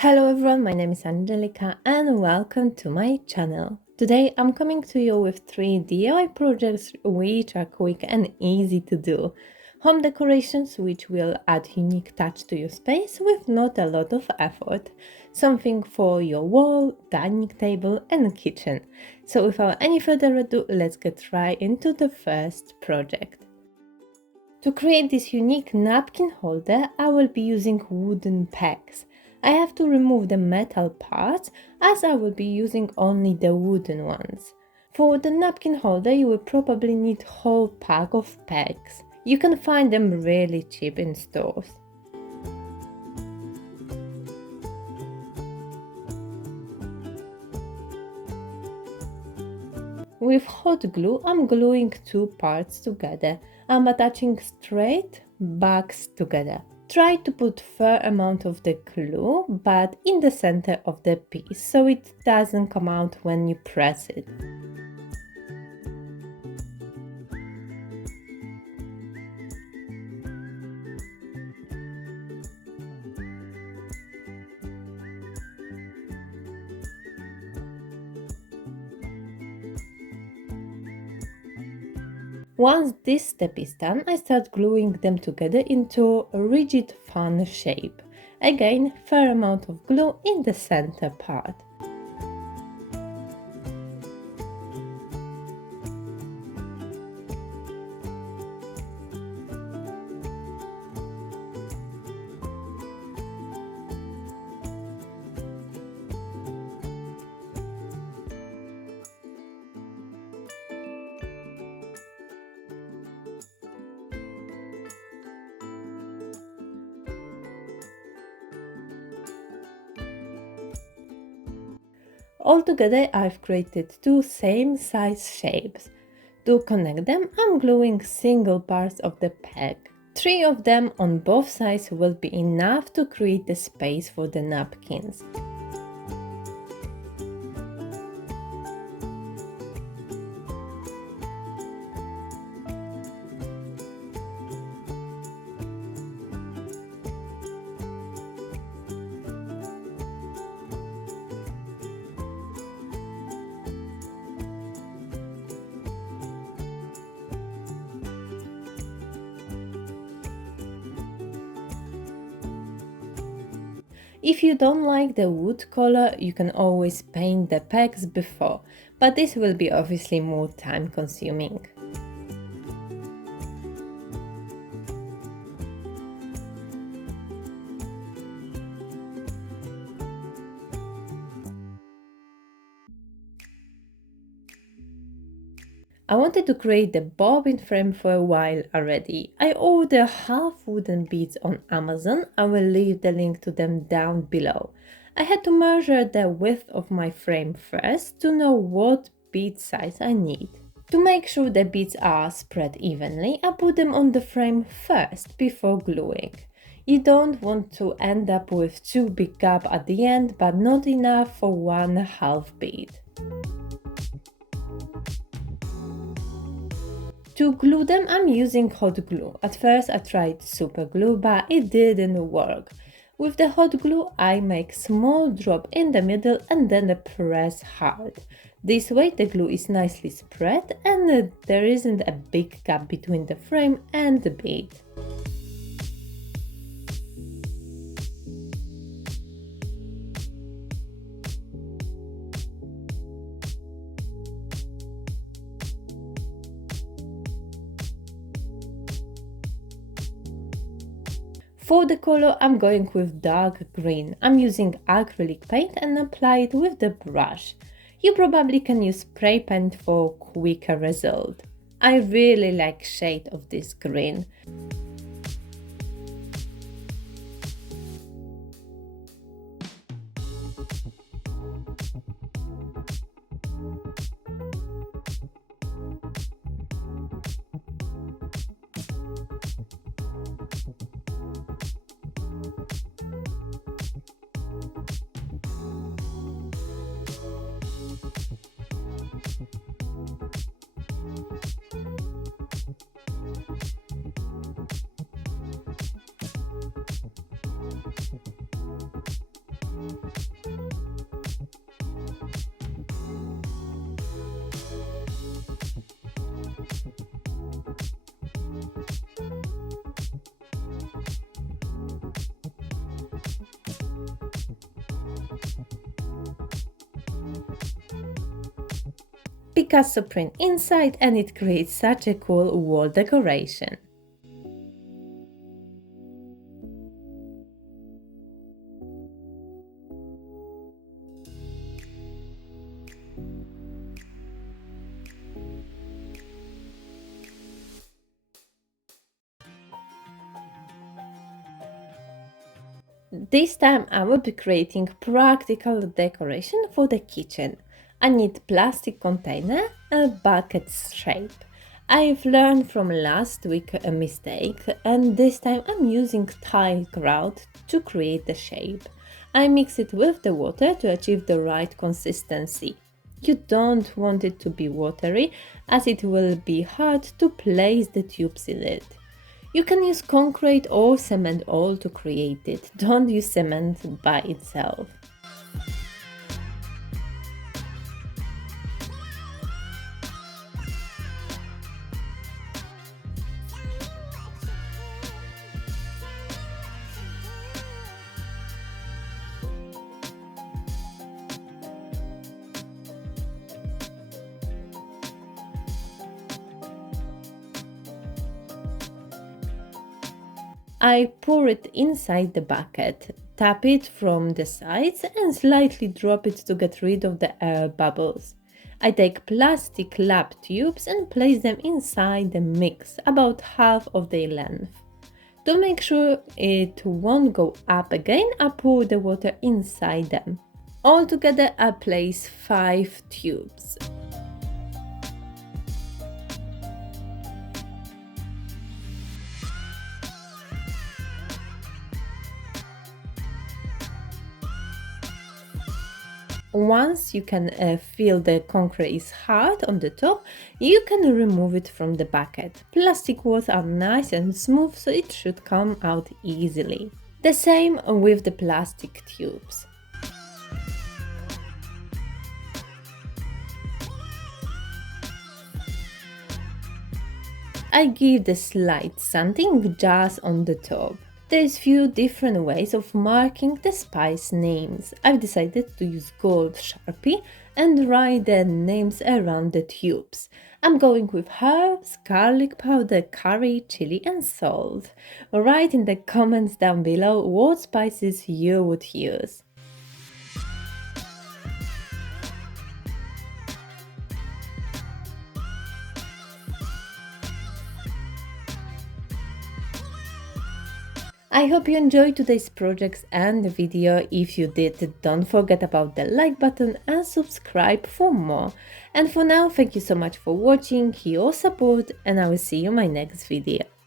Hello everyone, my name is Angelica and welcome to my channel. Today I'm coming to you with 3 DIY projects which are quick and easy to do. Home decorations which will add unique touch to your space with not a lot of effort. Something for your wall, dining table and kitchen. So without any further ado, let's get right into the first project. To create this unique napkin holder, I will be using wooden pegs. I have to remove the metal parts as I will be using only the wooden ones. For the napkin holder, you will probably need whole pack of pegs. You can find them really cheap in stores. With hot glue, I'm gluing 2 parts together. I'm attaching straight backs together. Try to put fair amount of the glue, but in the center of the piece, so it doesn't come out when you press it. Once this step is done, I start gluing them together into a rigid fan shape. Again, fair amount of glue in the center part. Altogether, I've created 2 same size shapes. To connect them, I'm gluing single parts of the peg. 3 of them on both sides will be enough to create the space for the napkins. If you don't like the wood color, you can always paint the pegs before, but this will be obviously more time consuming. I wanted to create the bobbin frame for a while already. I ordered half wooden beads on Amazon. I will leave the link to them down below. I had to measure the width of my frame first to know what bead size I need. To make sure the beads are spread evenly, I put them on the frame first before gluing. You don't want to end up with too big gap at the end, but not enough for one half bead. To glue them, I'm using hot glue. At first I tried super glue, but it didn't work. With the hot glue, I make small drop in the middle and then press hard. This way the glue is nicely spread and there isn't a big gap between the frame and the bead. For the color, I'm going with dark green. I'm using acrylic paint and apply it with the brush. You probably can use spray paint for quicker result. I really like shade of this green. Picasso print inside, and it creates such a cool wall decoration. This time I will be creating practical decoration for the kitchen. I need plastic container, a bucket shape. I've learned from last week a mistake, and this time I'm using tile grout to create the shape. I mix it with the water to achieve the right consistency. You don't want it to be watery, as it will be hard to place the tubes in it. You can use concrete or cement oil to create it. Don't use cement by itself. I pour it inside the bucket, tap it from the sides and slightly drop it to get rid of the air bubbles. I take plastic lap tubes and place them inside the mix, about half of their length. To make sure it won't go up again, I pour the water inside them. Altogether, I place 5 tubes. Once you can feel the concrete is hard on the top, you can remove it from the bucket. Plastic walls are nice and smooth, so it should come out easily. The same with the plastic tubes. I give the slight sanding just on the top. There's few different ways of marking the spice names. I've decided to use gold Sharpie and write the names around the tubes. I'm going with herbs, garlic powder, curry, chili and salt. Write in the comments down below what spices you would use. I hope you enjoyed today's projects and the video. If you did, don't forget about the like button and subscribe for more. And for now, thank you so much for watching, your support, and I will see you in my next video.